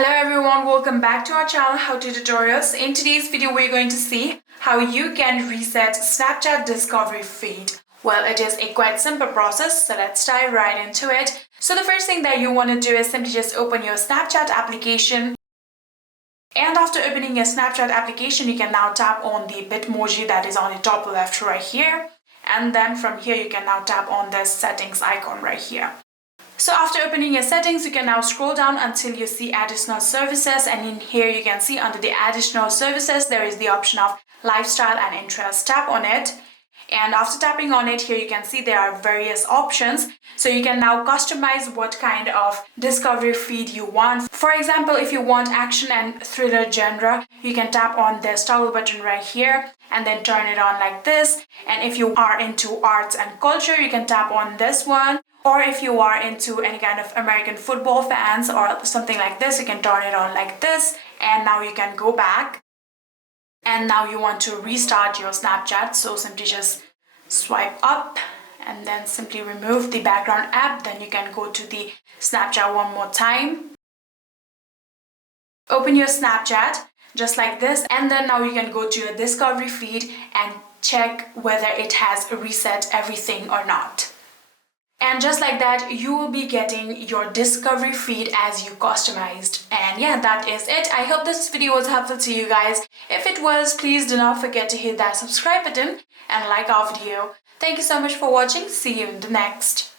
Hello everyone, welcome back to our channel How To Tutorials. In today's video we're going to see how you can reset Snapchat discovery feed. Well, it is a quite simple process, so let's dive right into it. So the first thing that you want to do is simply just open your Snapchat application. And after opening your Snapchat application, you can now tap on the Bitmoji that is on the top left right here. And then from here you can now tap on the settings icon right here. So after opening your settings, you can now scroll down until you see additional services, and in here you can see under the additional services there is the option of lifestyle and interest. Tap on it, and after tapping on it, here you can see there are various options. So you can now customize what kind of discovery feed you want. For example, if you want action and thriller genre, you can tap on this toggle button right here and then turn it on like this. And if you are into arts and culture, you can tap on this one. Or if you are into any kind of American football fans or something like this, you can turn it on like this. And now you can go back. And now you want to restart your Snapchat. So simply just swipe up and then simply remove the background app. Then you can go to the Snapchat one more time. Open your Snapchat just like this. And then now you can go to your discovery feed and check whether it has reset everything or not. And just like that, you will be getting your discovery feed as you customized. And yeah, that is it. I hope this video was helpful to you guys. If it was, please do not forget to hit that subscribe button and like our video. Thank you so much for watching. See you in the next.